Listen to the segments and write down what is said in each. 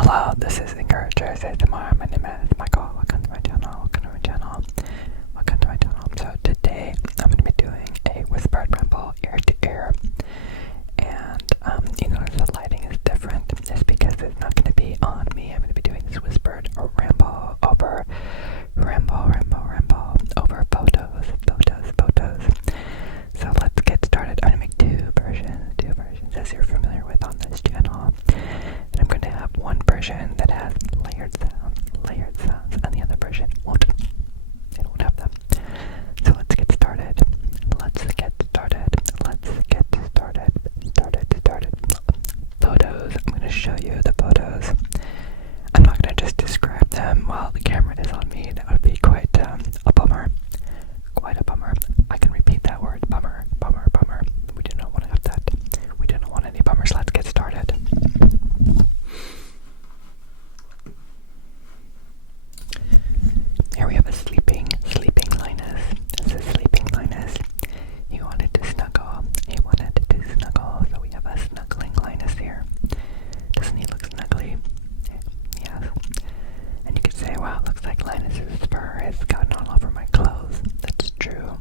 Hello, this is Encouragers ASMR. My name is Michael. Welcome to my channel. So today I'm going to be doing a whispered ramble ear to ear. And you notice the lighting is different. It's because it's not going to be on me. I'm going to be doing this whispered ramble over over photos. So let's get started. I'm going to make two versions as you're familiar with on this channel. And I'm going to have one version that has layered sounds, and the other version won't. It won't have them. So let's get started. Photos. I'm going to show you the photos. I'm not going to just describe them while the camera is on me. That would be quite a bummer. Quite a bummer. I can repeat that word. Bummer. We do not want to have that. We do not want any bummers. Let's get started. Here we have a sleeping Linus. This is sleeping Linus. He wanted to snuggle. So we have a snuggling Linus here. Doesn't he look snuggly? Yes. And you could say, wow, it looks like Linus's fur has gotten all over my clothes. That's true.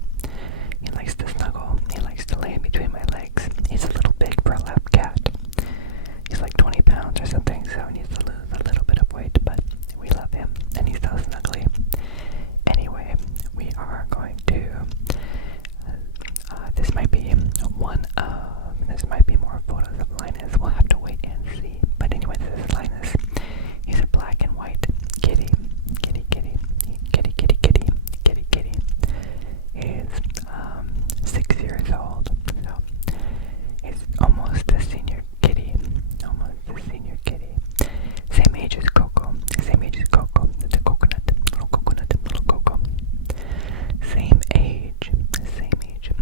He likes to snuggle. He likes to lay in between my legs. He's a little big for a lap cat. He's like 20 pounds or something, so he needs to lose a little bit of weight, but we love him, and he's so snuggly. Anyway, we are going to, this might be more photos of Linus. We'll have to wait and see. But anyway, this is Linus. He's a black and white kitty. He's 6 years old, so he's almost a senior kitty. Same age as Coco. The coconut, little Coco. Same age.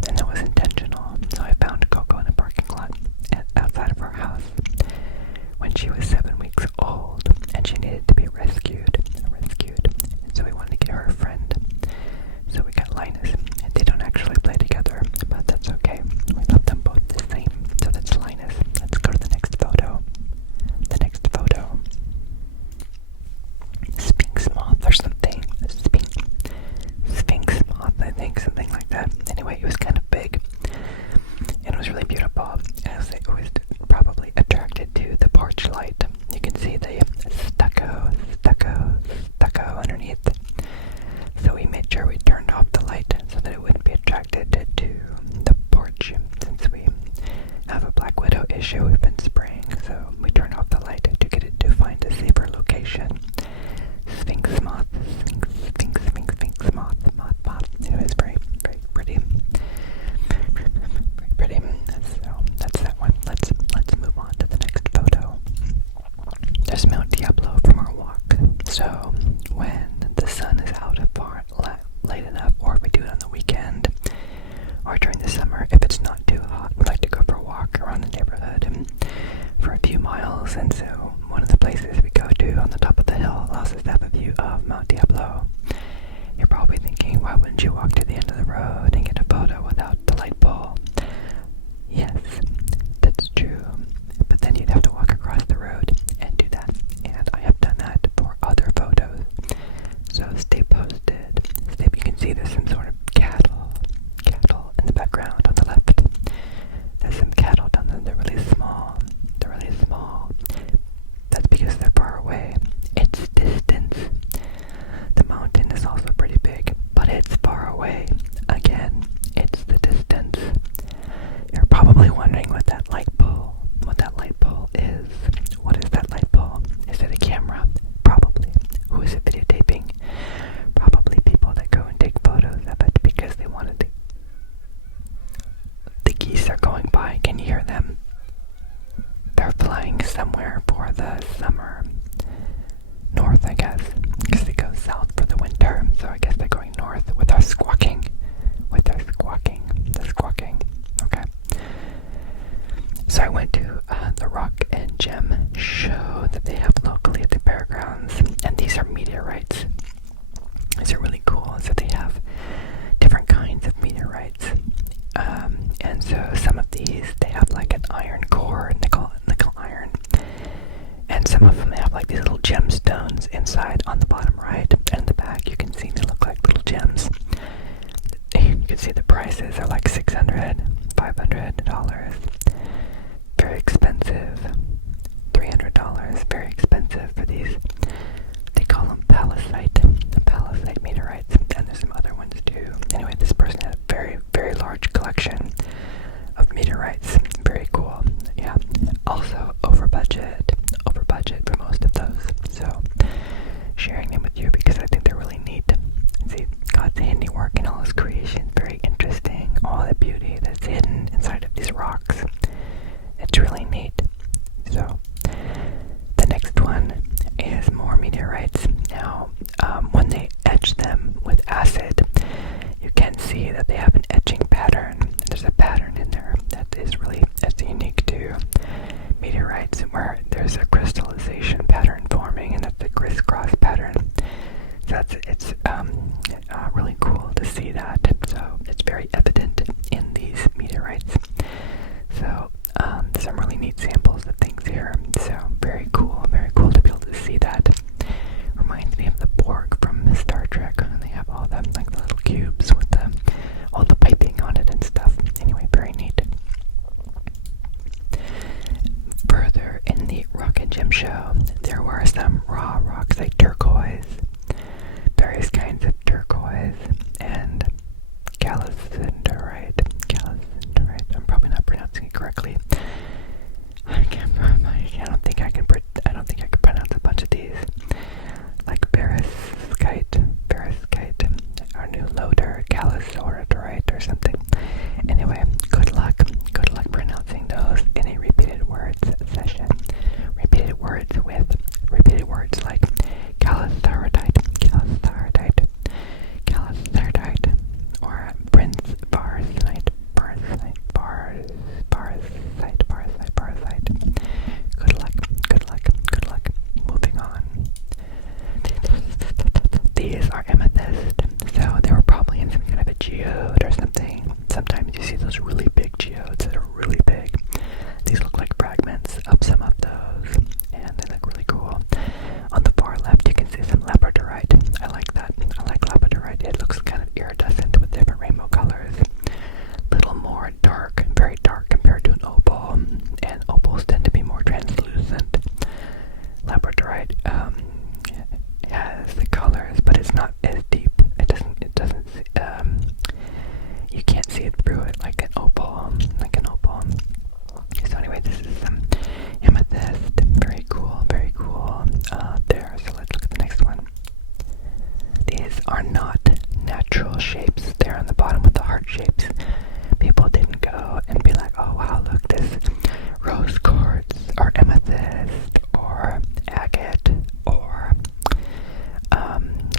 And that was intentional. So I found Coco in a parking lot outside of our house when she was 7 weeks old, and she needed to be rescued. So we wanted to get her a friend. So we got Linus, and they don't actually play together, but that's okay. We love them both the same. So that's Linus. Let's go to the next photo. Sphinx moth or something. Sphinx moth, I think, something like that. Anyway, it was kind of big, and it was really beautiful. As it was probably attracted to the porch light. You can see the stucco underneath. So we made sure we turned off the light so that it wouldn't be attracted to the porch. Since we have a Black Widow issue we've been spraying, so we turned off the light to get it to find a safer location. Sphinx moth. It was very pretty. Very pretty. So that's that one. Let's move on to the next photo. There's Mount Diablo from our walk. So when the sun is out late enough, or if we do it on the weekend, or during the summer, if it's not too hot, we like to go for a walk around the neighborhood and for a few miles. And so one of the places we go to on the top of the hill allows us to have a view of Mount Diablo. You're probably thinking, why wouldn't you walk to the end of the road and get a photo without the light pole? Yes, that's true. But then you'd have to walk across the road and do that. And I have done that for other photos. So stay posted. You can see there's some sort of cattle in the background on the left. There's some cattle down there. They're really small. That's because they're far away. It's distance. The mountain is also pretty big, but it's far away. Again, like these little gemstones inside on the bottom right, and in the back you can see they look like little gems. You can see the prices are like $600, $500, very expensive, $300, very expensive for these. They call them palisite meteorites, and there's some other ones too. Anyway, this person had a very, very large collection of meteorites. Very cool. Yeah. Also over budget for most of those. So sharing them with you because I think they're really neat. See God's handiwork and all his creation. Very interesting. All the beauty that's hidden inside of these rocks. It's really neat. So the next one is more meteorites. Now, when they etch them with acid, you can see that they have an etching pattern. There's a pattern in there that is that's unique to meteorites, where there's a crystallization pattern forming, and that's a crisscross pattern. So it's really cool to see that. So it's very evident in these meteorites. So some really neat samples of things here. So very cool to be able to see that. Reminds me of the Borg from Star Trek. They have all the like the little cubes with all the piping on it and stuff. Anyway, very neat. Further in the Rock and Gem show, there were some raw rocks like turquoise, various kinds of turquoise, and calcinerite. I'm probably not pronouncing it correctly. I don't think I can pronounce a bunch of these. Like perovskite, our new loader, calcinerite or something. Anyway, good luck pronouncing those in a repeated words session. Repeated words like calcinerite, or Prince Barsite. Good luck. Moving on. These are amethyst, so they were probably in some kind of a geode or something. Sometimes you see those really big geodes that are really big. These look like fragments of some of those, and they look really cool. On the far left, you can see some labradorite. I like that. I like labradorite. It looks kind of iridescent with different rainbow colors. Little more dark, very dark compared to an opal, and opals tend to be more translucent. Labradorite has the colors, but it's not as deep. It doesn't. You can't see it through it like an opal. So anyway, this is some amethyst. Very cool. There. So let's look at the next one. These are not natural shapes. They're on the bottom with the heart shapes. People didn't go and be like, oh wow, look, this rose quartz or amethyst or agate or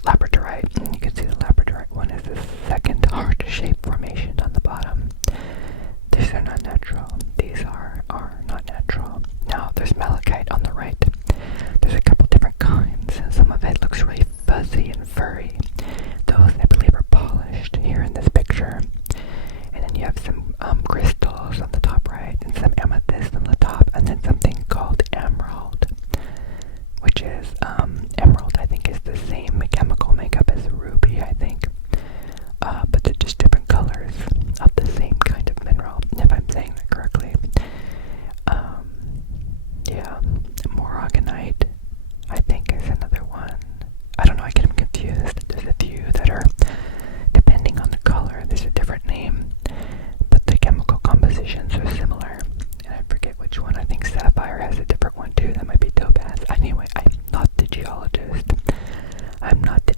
labradorite. And you can see the labradorite one is the second heart shape formation on the bottom. These are not natural. These are not natural. Now there's malachite on the right. There's a couple different kinds. Some of it looks really fuzzy and furry. Those, I believe, are polished here in this picture. And then you have some crystals on the top right, and some amethyst on the top, and then something called emerald, which is emerald. I think is the same chemical makeup as a ruby. I think, but they're just different colors of the same kind of mineral. If I'm saying that correctly. Yeah, moroganite, I think, is another one. I don't know, I get them confused. There's a few that are, depending on the color, there's a different name, but the chemical compositions are similar. And I forget which one. I think sapphire has a different one too. That might be topaz. Anyway, I'm not the geologist. I'm not the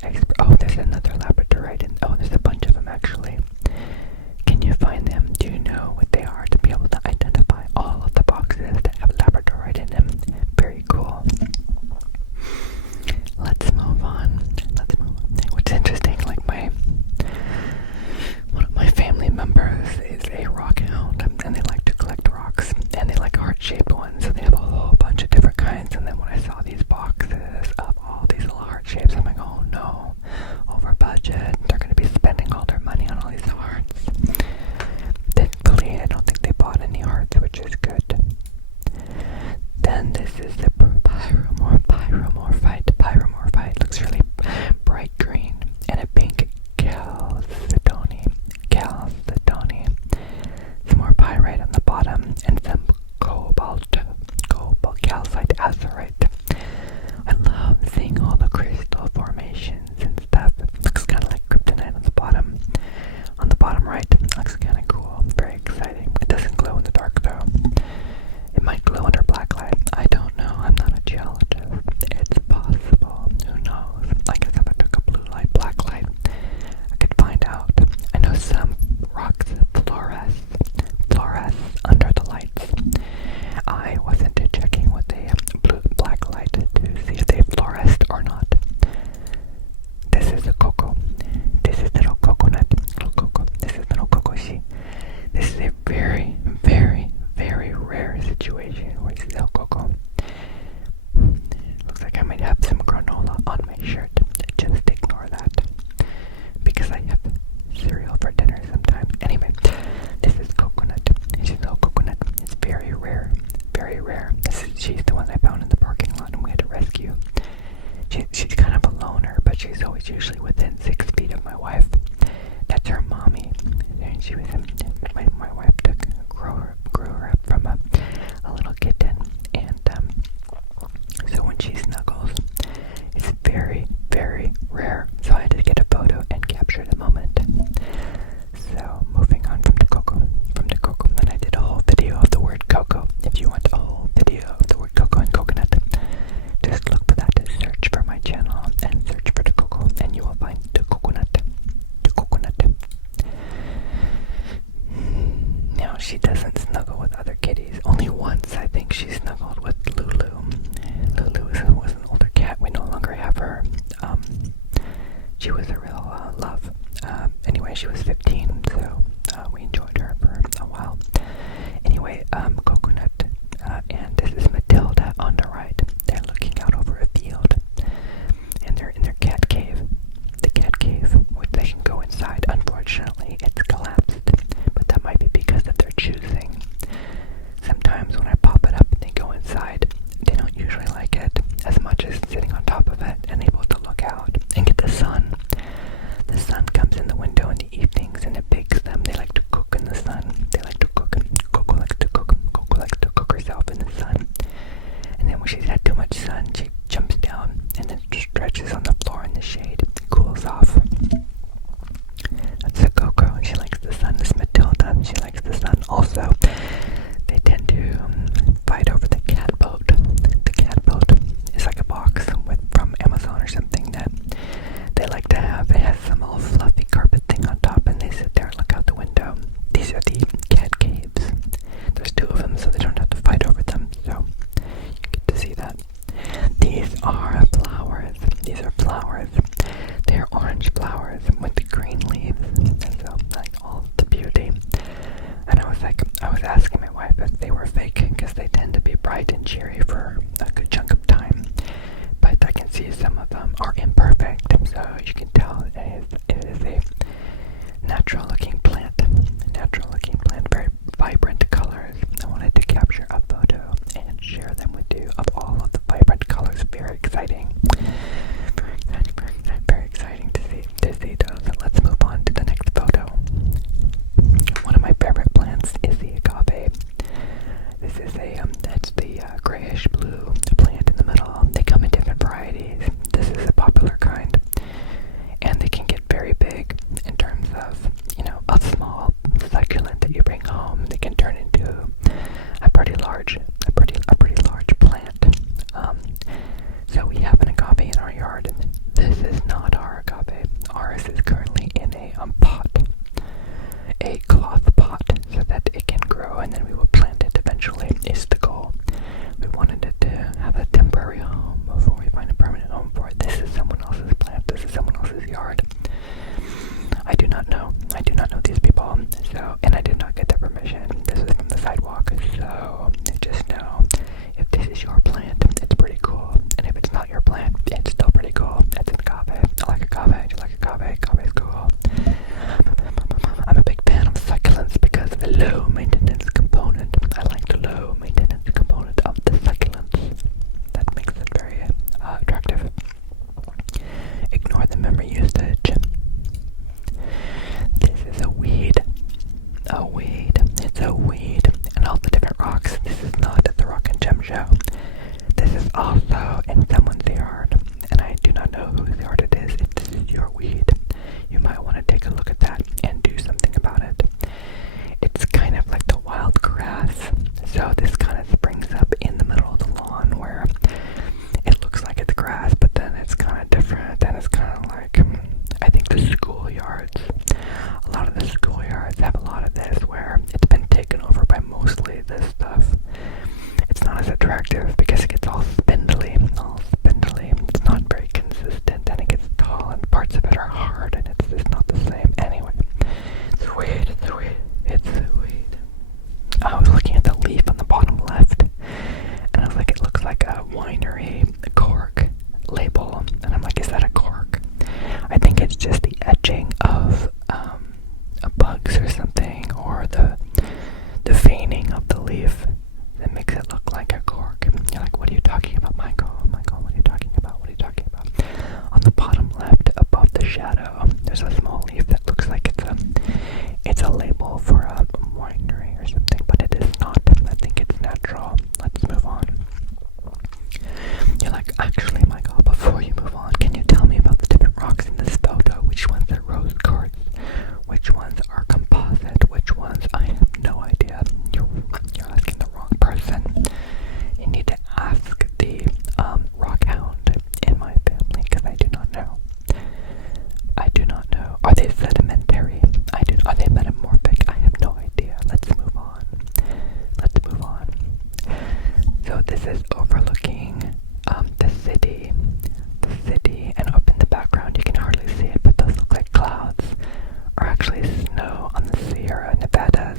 azurite. I love seeing all the crystal formations and stuff. It looks kind of like kryptonite on the bottom. On the bottom right, it looks kind of cool. Very exciting. It doesn't glow in the dark though. It might glow under black light. I don't know. I'm not a geologist. It's possible. Who knows? Like if I took a blue light, black light, I could find out. I know some rocks fluoresce under the lights. I wasn't checking with a blue black light to see if they fluoresced or not. This is a cocoa. This is little coconut. Little cocoa. This is little kokoshi. This is a very, very, very rare situation where you see little cocoa. Looks like I might have some granola on my shirt. Just ignore that. Because I have cereal for dinner sometimes. Anyway, this is coconut. She's little coconut. It's very rare. Very rare. She's the one I found in the parking lot and we had to rescue. She's kind of a loner, but she's always usually within 6 feet of my wife. That's her mommy. And she was my wife grew her up from a little kitten, and so when she snuggles, it's very, very rare. So I had to get a photo and capture the moment. So moving on from the cocoa, then I did a whole video of the word cocoa. If you want a whole video of the word cocoa and coconut, just look for that. Search for my channel and search for the cocoa, and you will find the coconut. The coconut. Now she doesn't snuggle with other kitties. Only once I think she snuggled with Lulu. Lulu was an older cat. We no longer have her. She was a real love. Anyway, she was 15, so we enjoyed her for a while. Anyway, coconut, and this is Matilda on the right. They're looking out over a field, and they're in their cat cave. The cat cave, which they can go inside. Unfortunately, it's collapsed, but that might be because of their choosing. Sometimes when I pop it up and they go inside, they don't usually like it as much as sitting on top of it and able to look out and get the sun. The sun comes in the window in the evenings and it bakes them. They like to cook in the sun. They like to cook. Coco likes to cook. Coco likes to cook herself in the sun. And then when she's had too much sun, she jumps down and then stretches on the floor in the shade. Cools off. That's a Coco. She likes the sun. This Matilda, she likes the sun also. They tend to fight over the cat boat. The cat boat is like a box from Amazon or something that they like to have. It has some little fluffy carpet thing on top, and they sit there and look out the window. These are the cat caves. There's 2 of them, so they don't have to fight over them. So you get to see that. These are flowers. These are flowers. They're orange flowers with the green leaves. And so, like, all the beauty. And I was asking my wife if they were fake, because they tend to be bright and cheery for a good chunk of time. But I can see some of them are imperfect, so you can tell it is a natural looking plant. Very vibrant colors. I wanted to capture a photo and share them with you of all of the vibrant colors. Very exciting. also in someone's yard, and I do not know whose yard it is. If this is your weed, you might want to take a look at that and do something about it. It's kind of like the wild grass, so this kind of springs up in the middle of the lawn where it looks like it's grass, but then it's kind of different. Then it's kind of like, I think the schoolyards, a lot of the schoolyards have a lot of this where it's been taken over by mostly this stuff. It's not as attractive because it gets all spindly. It's not very consistent, and it gets tall, and parts of it are hard, and it's just not the same. Anyway, it's weird. I was looking at the leaf on the bottom left, and I was like, it looks like a winery cork label, and I'm like, is that a cork? I think it's just the etching of bugs or something, or the veining of the leaf that makes it look like a cork. And you're like, what are you talking about, Michael? What are you talking about? On the bottom left, above the shadow, there's a small leaf that looks like it's a label for a winery or something, but it is not. I think it's natural. Let's move on. You're like, actually, Michael, before you move on, can you tell me about the different rocks in this photo? Which ones are rose quartz? Which ones are composite? Which ones? I have no idea. You're asking the wrong person. You need to ask the rock hound in my family, because I do not know. Are they sedimentary? Are they metamorphic? I have no idea. Let's move on. So this is overlooking the city, and up in the background you can hardly see it, but those look like clouds, or actually snow on the Sierra Nevadas.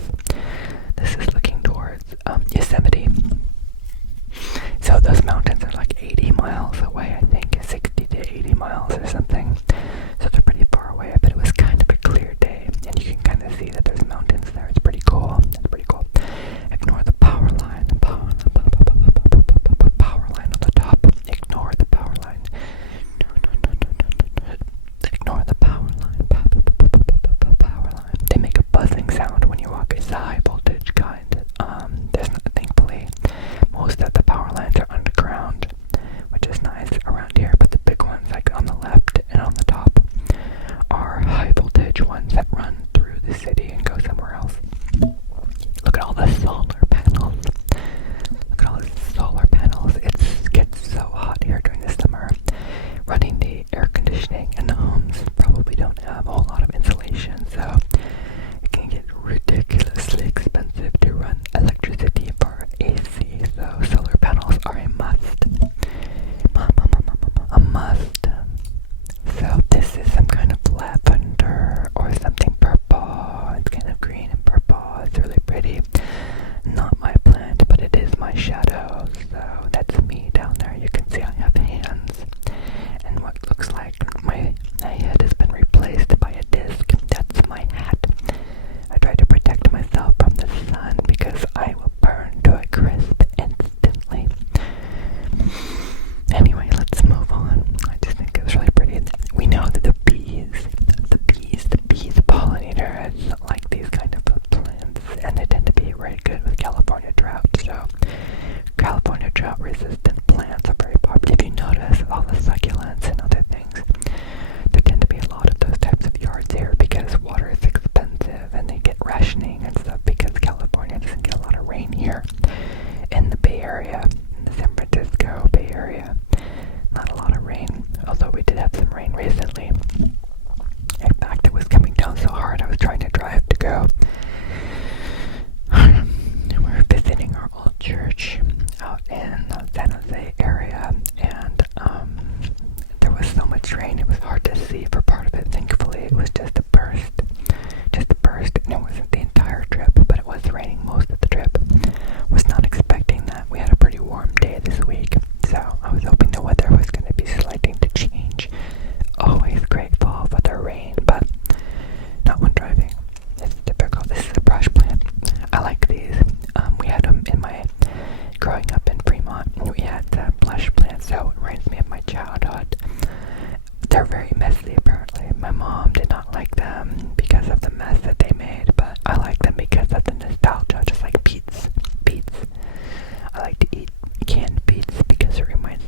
This is looking towards Yosemite. So those mountains are like 80 miles away, I think, 60 to 80 miles or something. So they're pretty far away, but it was kind of a clear day, and you can kind of see that there's mountains there. It's pretty cool. Ignore the power line. Power line on the top. Ignore the power line. Ignore the power line. Power line. They make a buzzing sound when you walk. It's a high voltage kind. Thankfully, most of the power lines are underground, which is nice around here. But the big ones, like on the left and on the top, are high voltage ones that run through the city and go somewhere else. Look at all the solar panels. It gets so hot here during the summer. Running the air conditioning in the homes probably don't have a whole lot of insulation, so it can get ridiculously expensive to run electricity for AC. So solar panels are a must. A must. So this is some kind of lavender or something purple. It's kind of green and purple. It's really pretty. Not my plant, but it is my shadow. So that's me down there. You can see I have hands, and what looks like my head has been replaced by a disc. That's my hat. I try to protect myself from the sun because I will burn to a crisp instantly. Anyway, let's move on. I just think it was really pretty. We know that the bees pollinators like these kind of plants, and they tend to be very good with California drought. So California drought resistant plants are very popular. If you notice, all the succulents and other things, there tend to be a lot of those types of yards here because water is expensive and they get rationing and stuff because California doesn't get a lot of rain here. In the Bay Area, in the San Francisco Bay Area, not a lot of rain, although we did have some rain recently. In fact, it was coming down so hard I was trying to drive to go. We're visiting our old church out in the San Jose area, and there was so much rain it was hard to see for part of it. Thankfully, it was just a burst, and it wasn't the entire trip, but it was raining most of the trip. Was not expecting that. We had a pretty warm day this week, so I was hoping the weather was going to be starting to change. Always grateful for the rain, but not when driving. It's typical. This is a brush plant. I like these. We had them in my growing up in Fremont. We had blush plants, so it reminds me of my childhood. They're very messy, apparently. My mom did not like them because of the mess that they made, but I like them because of the nostalgia, just like beets. I like to eat canned beets because it reminds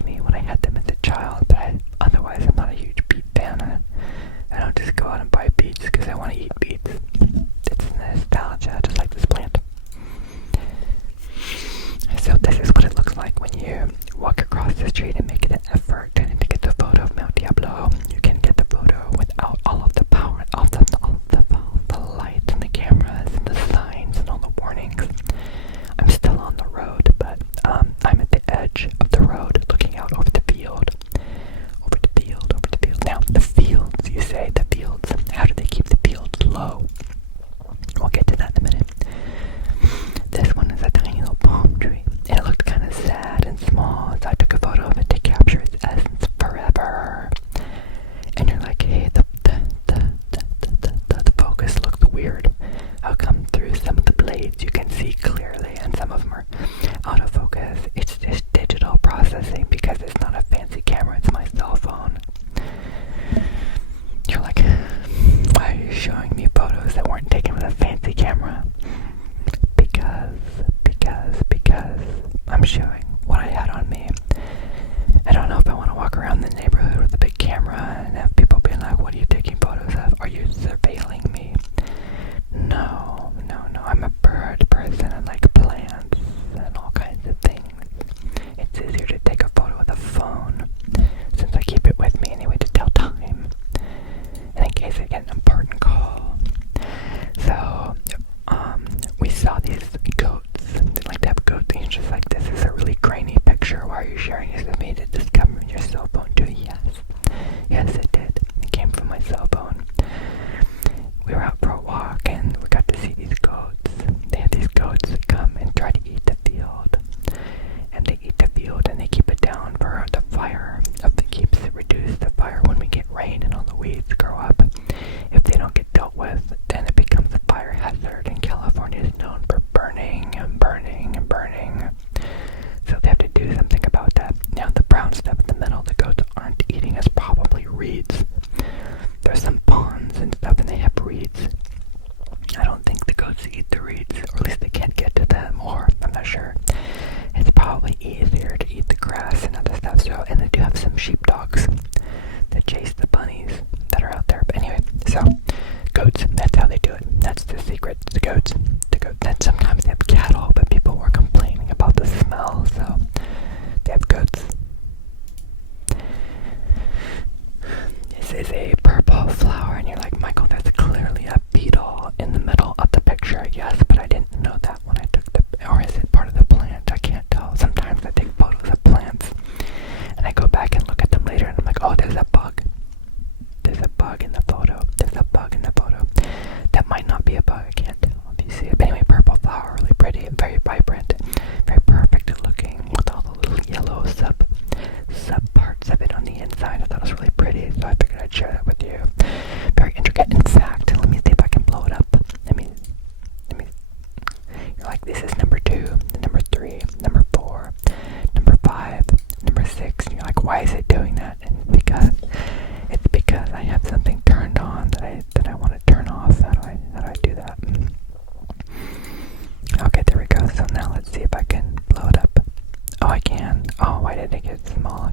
tree to make it an effort to get the photo of Mount Diablo. You can get the photo without all of the power, all the lights and the cameras and the signs and all the warnings. I'm still on the road, but I'm at the edge of the road looking out over the field. Over the field, over the field. Now, the fields, you say, the fields. How do they keep the fields low? We'll get to that in a minute. This one is a tiny little palm tree, and it looked kind of sad and small, so I took a photo of it to capture its essence forever. And you're like, hey, the focus looks weird. How come through some of the blades you can see clearly, and some of them are out of focus? It's just digital processing because it's not a fancy camera, it's my cell phone. You're like, why are you showing me photos that weren't taken with a fancy camera? Because I'm showing what I had on me. I don't know if I want to walk around the neighborhood with a big camera and have people being like, what are you taking photos of? Are you surveilling me? No. I'm a bird person and like plants and all kinds of things. It's easier to take a photo with a phone since I keep it with me anyway to tell time. And in case I get an important call. So, we saw these goats. They like to have goat things just like this. Is a really grainy picture. Why are you sharing this with me? Did this come from your cell phone too? Yes it did. It came from my cell phone. We were out for a walk and we got to see these goats. They have these goats that come and try to eat the field. And they eat the field and they keep it down for the fire. It keeps it reduced the fire when we get rain and all the weeds grow up. If they don't get dealt with, then it becomes a fire hazard, and California is known for burning. So they have to do something about that. Now the brown stuff in the middle the goats aren't eating is probably reeds. There's some ponds and stuff and they have reeds. I don't think the goats eat the reeds, or at least they can't get to them, or I'm not sure. It's probably easier to eat the grass and other stuff. So, and they do have some sheepdogs that chase the bunnies that are out there. But anyway, so goats, that's how they do it. That's the secret. The goats. Then sometimes they have cattle, but people were complaining about the smell, so they have goats. This is a purple flower, and you're like, Michael, that's clearly a beetle in the middle of the picture. Yes, but I didn't know that when I took the, or is it part of the plant? I can't tell. Sometimes I take photos of plants, and I go back and look at them later, and I'm like, oh, there's a bug. There's a bug in the photo. That might not be a bug. I can't tell if you see it. But anyway, purple flower, really pretty and very vibrant, very perfect looking with all the little yellow sub parts of it on the inside. I thought it was really pretty, so I figured I'd share that with you. Very intricate. In fact, let me see if I can blow it up. Let me. You're like, this is number 2, number 3, number 4, number 5, number 6. And you're like, why is it doing that? And it's because I have something turned on that I want to turn off. How do I do that? Okay, there we go. So now let's see if I can blow it up. Oh, I can. Oh, why did it get small